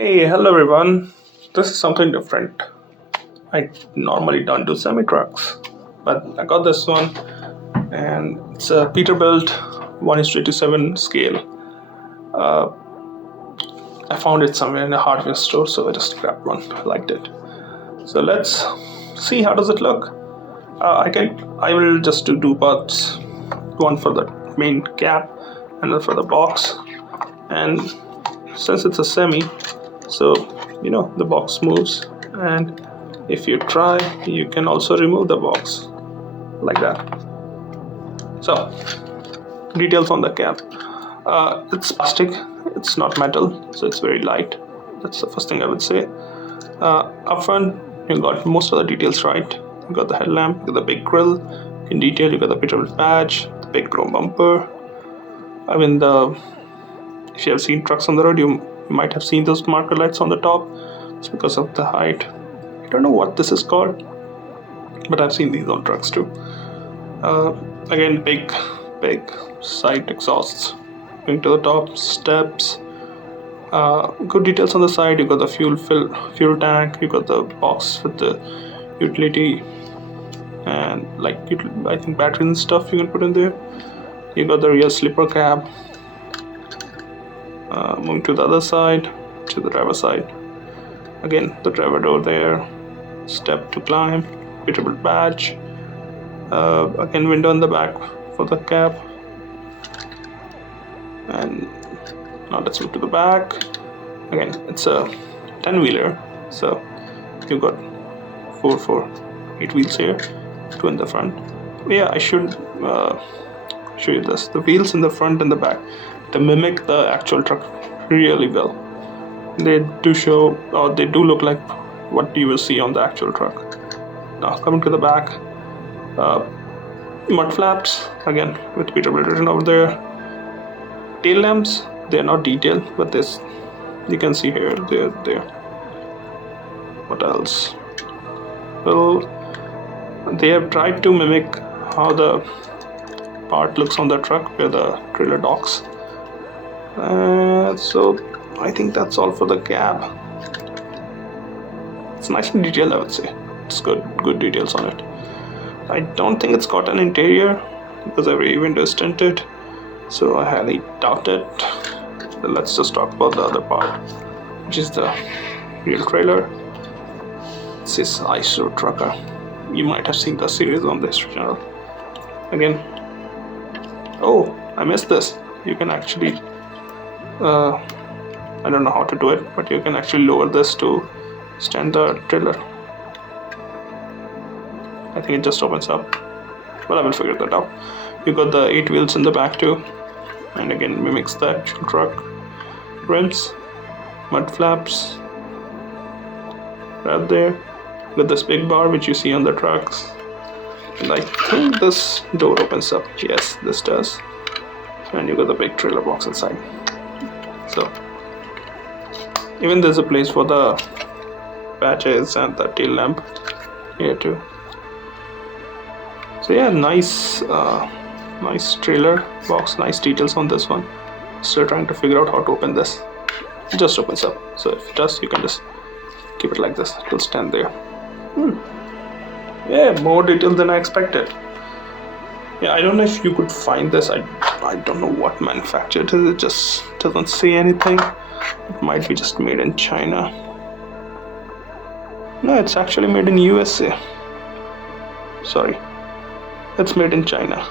Hey, hello everyone. This is something different. I normally don't do semi trucks, but I got this one, and it's a Peterbilt 1:87 scale. Uh, I found it somewhere in a hardware store, so I just grabbed one. I liked it. So let's see how does it look. I will just do two parts. One for the main cap, and then for the box. And since it's a semi, so the box moves, and if you try you can also remove the box like that. So details on the cap. It's plastic, it's not metal, so it's very light. That's the first thing I would say. Up front you got most of the details right. You got the headlamp, you got the big grille in detail, you got the Peterbilt badge, the big chrome bumper. If you have seen trucks on the road, you might have seen those marker lights on the top. It's because of the height. I don't know what this is called, but I've seen these on trucks too. Again, big side exhausts going to the top, steps. Good details on the side. You got the fuel tank. You got the box with the utility and I think batteries and stuff you can put in there. You got the rear slipper cab. Moving to the other side, to the driver's side. Again, the driver door there, step to climb, Peterbilt badge. Again, window in the back for the cab. And now let's move to the back. Again, it's a 10-wheeler, so you got 8 wheels here, 2 in the front. Yeah, I should show you this. The wheels in the front and the back, they mimic the actual truck really well. They do look like what you will see on the actual truck. Now coming to the back, mud flaps, again with Peterbilt written over there. Tail lamps, they're not detailed, but this you can see here, there. What else? Well, they have tried to mimic how the part looks on the truck where the trailer docks. So I think that's all for the cab. It's nicely detailed, I would say. It's good details on it. I don't think it's got an interior because every window is tinted, so I highly doubt it. But let's just talk about the other part, which is the real trailer. This is ISO Trucker. You might have seen the series on this channel. Again, oh, I missed this. You can actually I don't know how to do it, but you can actually lower this to stand the trailer. I think it just opens up, but I will figure that out. You got the 8 wheels in the back too, and again mimics the actual truck. Rims, mud flaps right there. With this big bar which you see on the trucks, and I think this door opens up. Yes, this does. And you got the big trailer box inside. So even there's a place for the badges and the tail lamp here too. So yeah, nice trailer box, nice details on this one. Still trying to figure out how to open this. It just opens up. So if it does, you can just keep it like this. It will stand there. Yeah, more detail than I expected. Yeah, I don't know if you could find this. I don't know what manufacturer it is. It just doesn't say anything. It might be just made in China. No, it's actually made in USA. Sorry, it's made in China.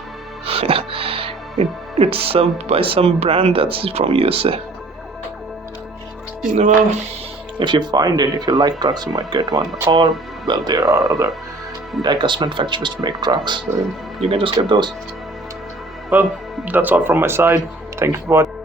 It's by some brand that's from USA. Well, if you find it, if you like trucks, you might get one. Or, well, there are other Diecast manufacturers to make trucks. You can just get those. Well, that's all from my side. Thank you for watching.